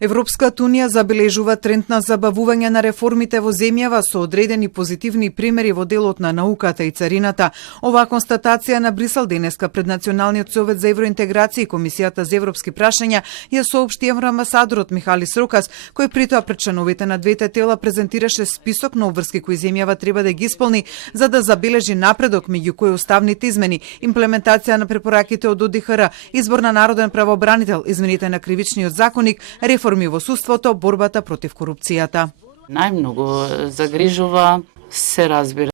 Европската унија забележува тренд на забавување на реформите во земјава со одредени позитивни примери во делот на науката и царината. Оваа констатација на Брисел денеска пред Националниот совет за евроинтеграција и Комисијата за европски прашања ја соопшти евроамбасадорот Михалис Рокас, кој при тоа пред членовите на двете тела презентираше список на обврски кои земјава треба да ги исполни за да забележи напредок, меѓу кои уставните измени, имплементација на препораките од ОДИХР, избор на народен правобранител, измените на кривичниот законник, реформи во судството, борбата против корупцијата. Најмногу загрижува, се разбира,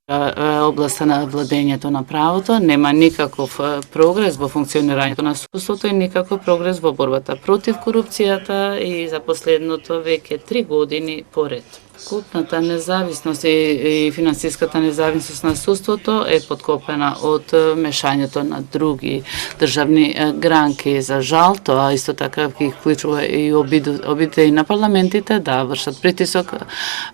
областа на владењето на правото. Нема никаков прогрес во функционирањето на судството и никаков прогрес во борбата против корупцијата и за последното веќе 3 години поред. Купната независност и финансиската независност на судството е подкопена од мешањето на други државни гранки. За жал, тоа исто така ги вклучува и обидите и на парламентите да вршат притисок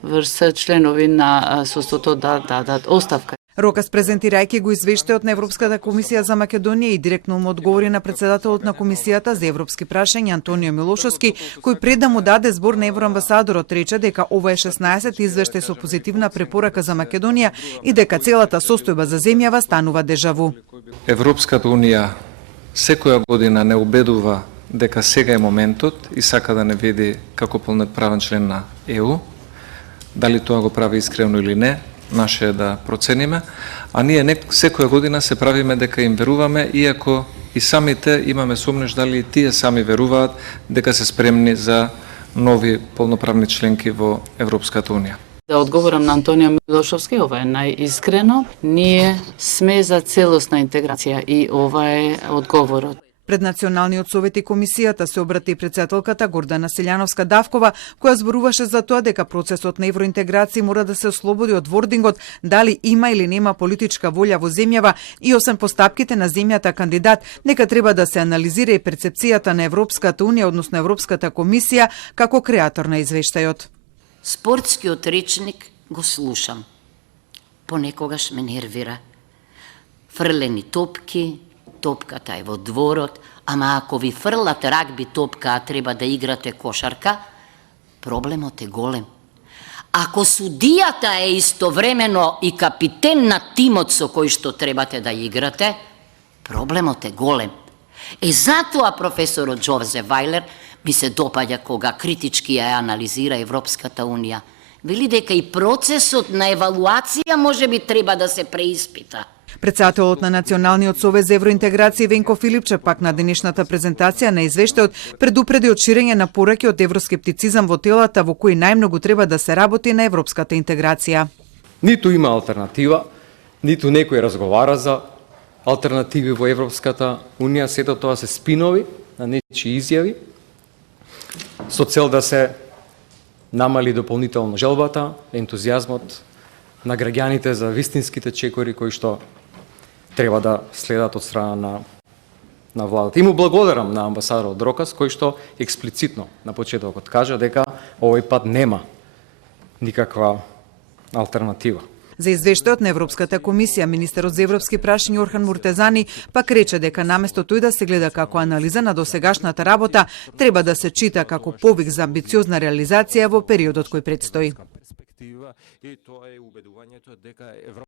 врз членови на судството да дадат оставка. Рокас, презентирајќи го извештајот на Европската комисија за Македонија и директно му одговори на председателот на Комисијата за европски прашања Антонио Милошовски, кој пред да му даде збор на евроамбасадорот рече дека ова е 16 извештај со позитивна препорака за Македонија и дека целата состојба за земјава станува дежаву. Европската унија секоја година не убедува дека сега е моментот и сака да не види како полноправен член на ЕУ. Дали тоа го прави искрено или не, наше е да процениме, а ние секоја година се правиме дека им веруваме, иако и самите имаме сомнеш дали и тие сами веруваат дека се спремни за нови полноправни членки во Европската унија. Да одговорам на Антонио Милошовски, ова е најискрено. Ние сме за целосна интеграција и ова е одговорот. Пред Националниот совет и Комисијата се обрати председателката Гордана Селјановска-Давкова, која зборуваше за тоа дека процесот на евроинтеграција мора да се ослободи од вордингот дали има или нема политичка волја во земјава и освен постапките на земјата кандидат, нека треба да се анализира и перцепцијата на Европската унија, односно Европската комисија, како креатор на извештајот. Спортскиот речник го слушам. Понекогаш ме нервира. Фрлени топки, топката е во дворот, ама ако ви фрлат рагби топка, а треба да играте кошарка, проблемот е голем. Ако судијата е истовремено и капитен на тимот со кој што требате да играте, проблемот е голем. Затоа професорот Джозеф Вајлер ми се допаѓа кога критички ја анализира Европската унија. Вели дека и процесот на евалуација можеби треба да се преиспита. Председателот на Националниот совет за евроинтеграција Венко Филипче пак на денешната презентација на извештајот предупреди од ширење на пораки од евроскептицизам во телата во кои најмногу треба да се работи на европската интеграција. Ниту има алтернатива, ниту некој разговара за алтернативи во Европската унија, сето тоа се спинови на нечии изјави со цел да се намали дополнително желбата, ентузијазмот на граѓаните за вистинските чекори кои што треба да следат од страна на владата. И му благодарам на амбасадорот Рокас, кој што експлицитно на почетокот кажа дека овој пат нема никаква алтернатива. За извештајот на Европската комисија, министерот за европски прашања Орхан Муртезани пак рече дека наместо тој да се гледа како анализа на досегашната работа, треба да се чита како повик за амбициозна реализација во периодот кој предстои.